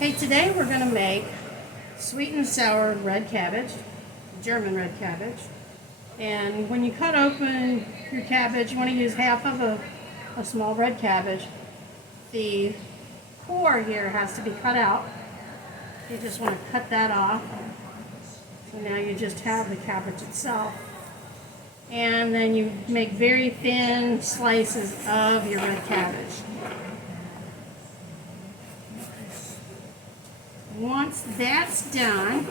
Okay, today we're going to make sweet and sour red cabbage, German red cabbage. And when you cut open your cabbage, you want to use half of a small red cabbage. The core here has to be cut out. You just want to cut that off. So now you just have the cabbage itself. And then you make very thin slices of your red cabbage. Once that's done,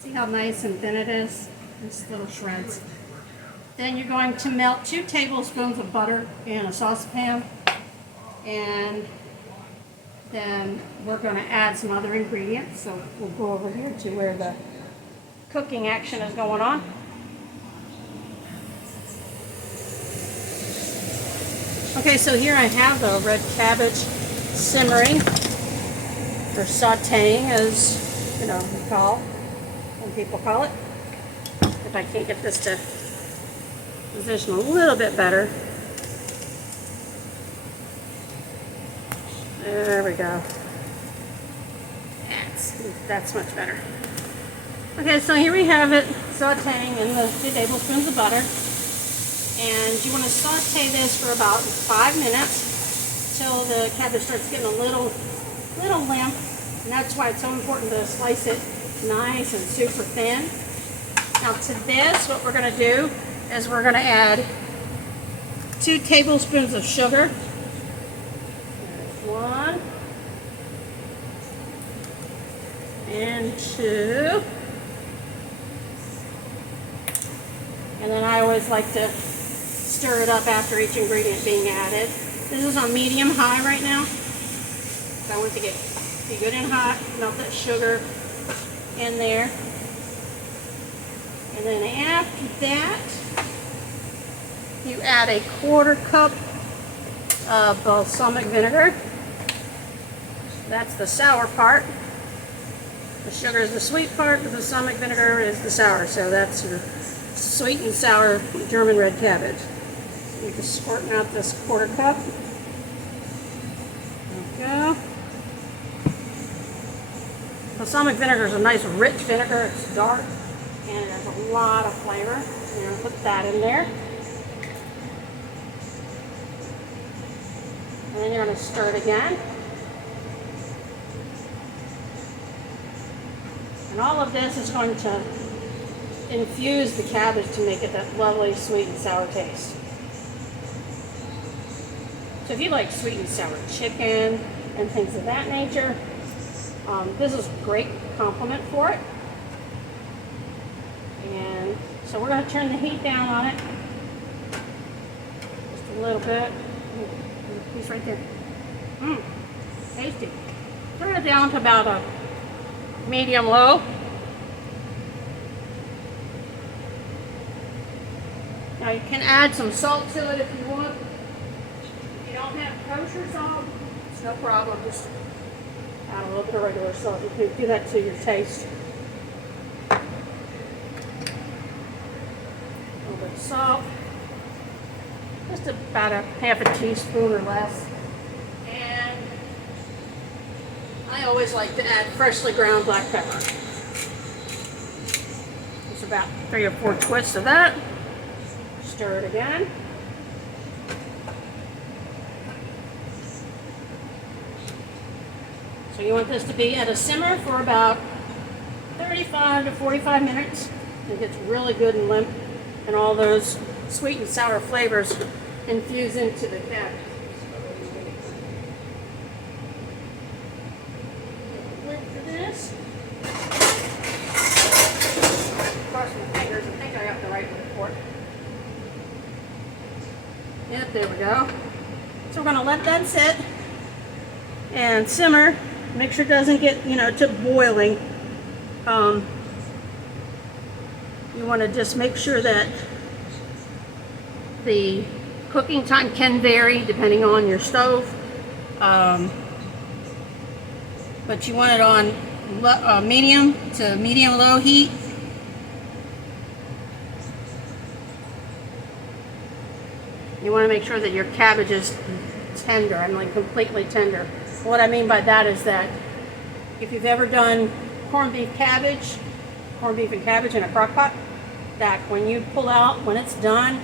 see how nice and thin it is? Just little shreds. Then you're going to melt 2 tablespoons of butter in a saucepan, and then we're going to add some other ingredients. So we'll go over here to where the cooking action is going on. Okay, so here I have the red cabbage simmering, or sauteing, as some people call it. If I can't get this to position a little bit better. There we go. That's much better. Okay, so here we have it sauteing in the 2 tablespoons of butter. And you want to saute this for about 5 minutes till the cabbage starts getting a little limp. And that's why it's so important to slice it nice and super thin. Now to this, what we're going to do is we're going to add 2 tablespoons of sugar. There's 1 and 2. And then I always like to stir it up after each ingredient being added. This is on medium-high right now. So I want to be good and hot. Melt that sugar in there. And then after that, you add a 1/4 cup of balsamic vinegar. That's the sour part. The sugar is the sweet part, the balsamic vinegar is the sour. So that's your sweet and sour German red cabbage. You're just squirting out this 1/4 cup. There we go. Balsamic vinegar is a nice rich vinegar. It's dark and it has a lot of flavor. So you're going to put that in there. And then you're going to stir it again. And all of this is going to infuse the cabbage to make it that lovely sweet and sour taste. So if you like sweet and sour chicken and things of that nature, this is a great complement for it. And so we're going to turn the heat down on it just a little bit. Piece right there. Tasty. Turn it down to about a medium-low. Now you can add some salt to it if you want. If you don't have kosher salt, it's no problem. Just add a little bit of regular salt. You can do that to your taste. A little bit of salt. Just about a ½ a teaspoon or less. And I always like to add freshly ground black pepper. Just about 3 or 4 twists of that. Stir it again. So you want this to be at a simmer for about 35 to 45 minutes. It gets really good and limp, and all those sweet and sour flavors infuse into the cabbage. Lid for this. Cross my fingers. I think I got the right lid for it. Yep, there we go. So we're going to let that sit and simmer. Make sure it doesn't get, to boiling. You want to just make sure that the cooking time can vary depending on your stove. But you want it on medium to medium-low heat. You want to make sure that your cabbage is tender, completely tender. What I mean by that is that if you've ever done corned beef and cabbage in a crock pot, that when you pull out, when it's done,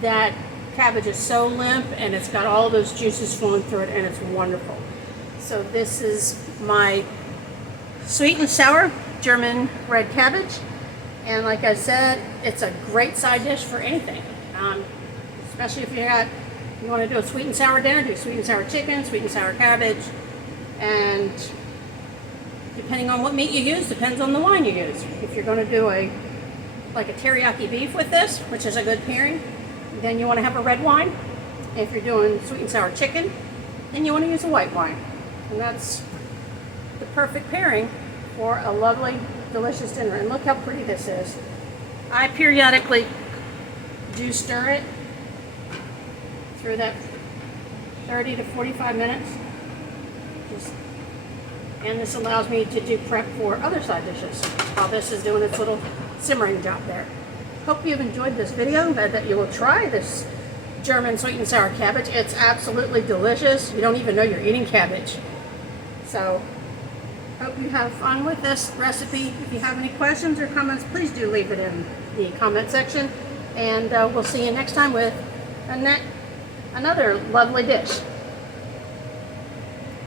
that cabbage is so limp and it's got all those juices flowing through it, and it's wonderful. So this is my sweet and sour German red cabbage, and like I said, it's a great side dish for anything, especially if you want to do a sweet and sour dinner. Do sweet and sour chicken, sweet and sour cabbage, and depending on what meat you use, depends on the wine you use. If you're going to do like a teriyaki beef with this, which is a good pairing, then you want to have a red wine. If you're doing sweet and sour chicken, then you want to use a white wine. And that's the perfect pairing for a lovely, delicious dinner. And look how pretty this is. I periodically do stir it through that 30 to 45 minutes. And this allows me to do prep for other side dishes while this is doing its little simmering job there. Hope you've enjoyed this video, that you will try this German sweet and sour cabbage. It's absolutely delicious. You don't even know you're eating cabbage. So, hope you have fun with this recipe. If you have any questions or comments, please do leave it in the comment section. And we'll see you next time with another lovely dish.